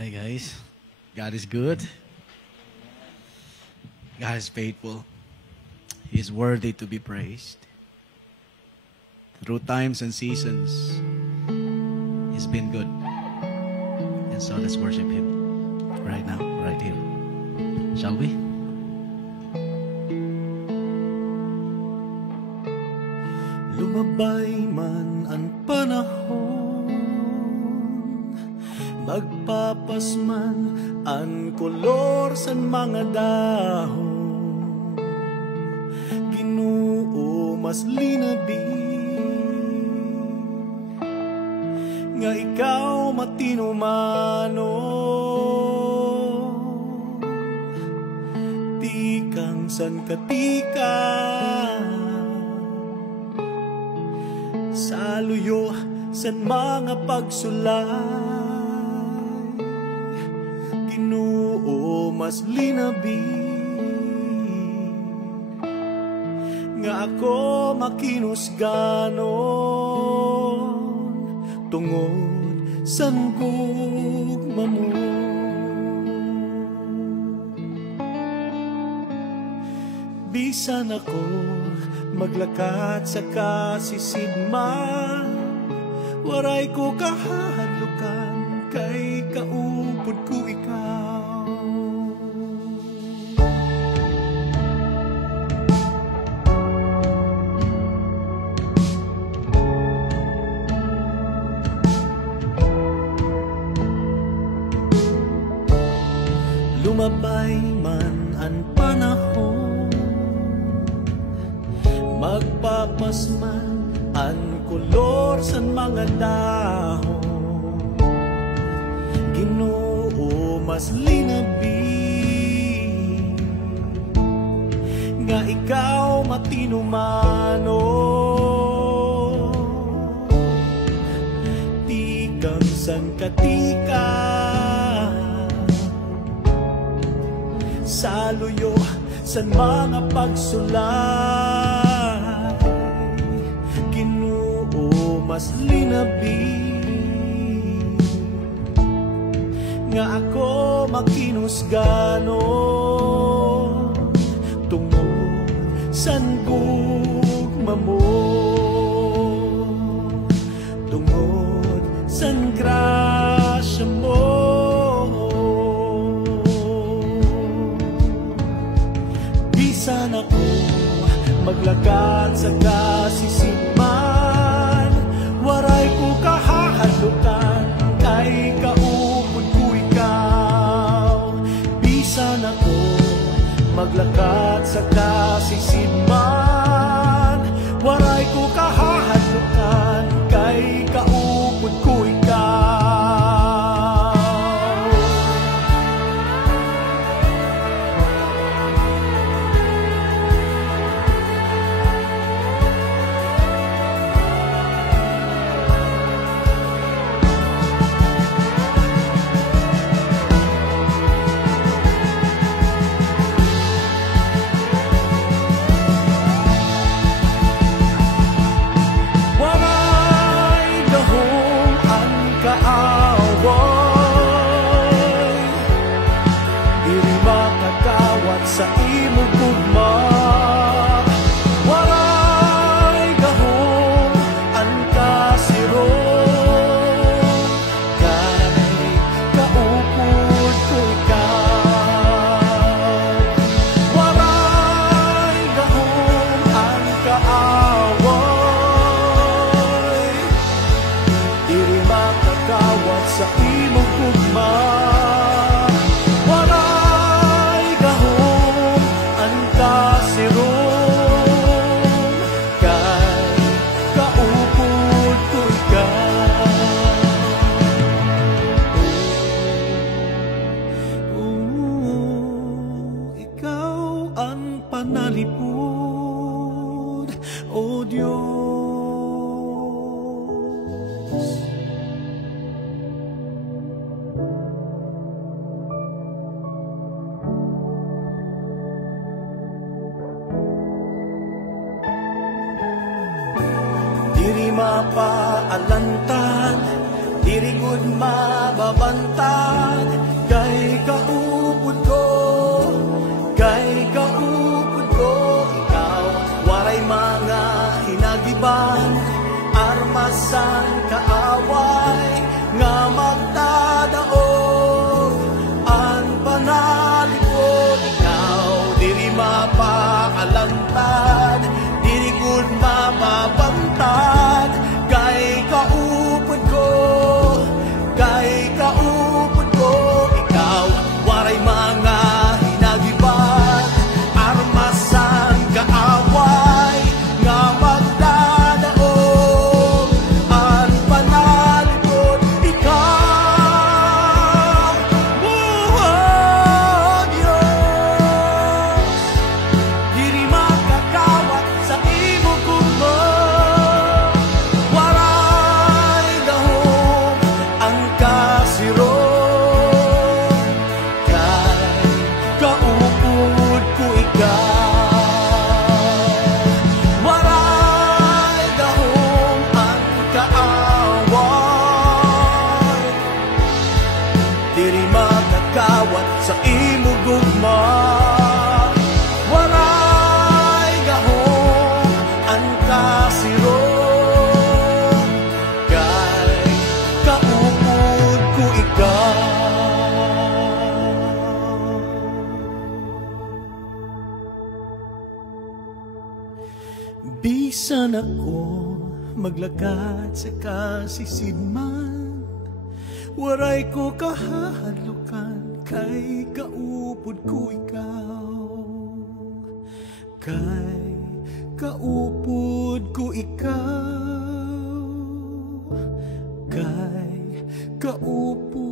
Hi guys, God is good. God is faithful. He is worthy to be praised. Through times and seasons, He's been good. And so let's worship Him right now, right here. Shall we? Lumabay man ang panahon, magpapasman ang kolor sa mga dahon, Ginoo mas linabi nga ikaw matino mano, di kang san katika sa luyo san mga pagsulay, Ginoo mas linabi nga ako makinusganon tungod san gugma mo. Bisan ako maglakad sa kasisidman, waray ko kahadlukan kay kaupod ko ikaw. Lumabay man ang panahon, magpapasman ang kolor sa mga dahon, Ginoo mas linabi nga ikaw matino mano, di kang san katika sa luyo sa mga pagsulay, Ginoo mas linabi nga ako makinusganon tungod san gugma mo, tungod san grasya mo. Bisan ako maglakad sa kasisigman, waray ko kahahadlukan kay kaupod ko ikaw. Bisan ako maglakad sa kasisigman, waray ko kahahadlukan kay kaupod ko ikaw. Sa imo gugma, waray gahom ang kasirong kay kaupod ko ikaw. Waray gahom ang kaaway, diri makakawat sa imo gugma. Panalipod, O Diyos. Diri mapaalantan, diri gud mababantad, armasan kaaway nga magdadaog ang panalipod. Ikaw diri mapaalantad, diri gud mapabantad. Kay kaupod ko, kay kaupod ko, ikaw waray mga hinagiban. Armasan kaaway nga magdadaog ang panalipod. Ikaw, oh Diyos, diri makakawat sa imo gugma. Waray dahom ang kasiro, kay kaupod ko ikaw. Waray dahom ang kaaway, diri makakawat sa imo gugma. Waray dahom ang kasiro, kay kaupod ko ikaw. Bisan ako maglakad sa kasisidman, waray ko kahadlukan, kay kaupod ko ikaw. Kay kaupod ko ikaw, kay kaupod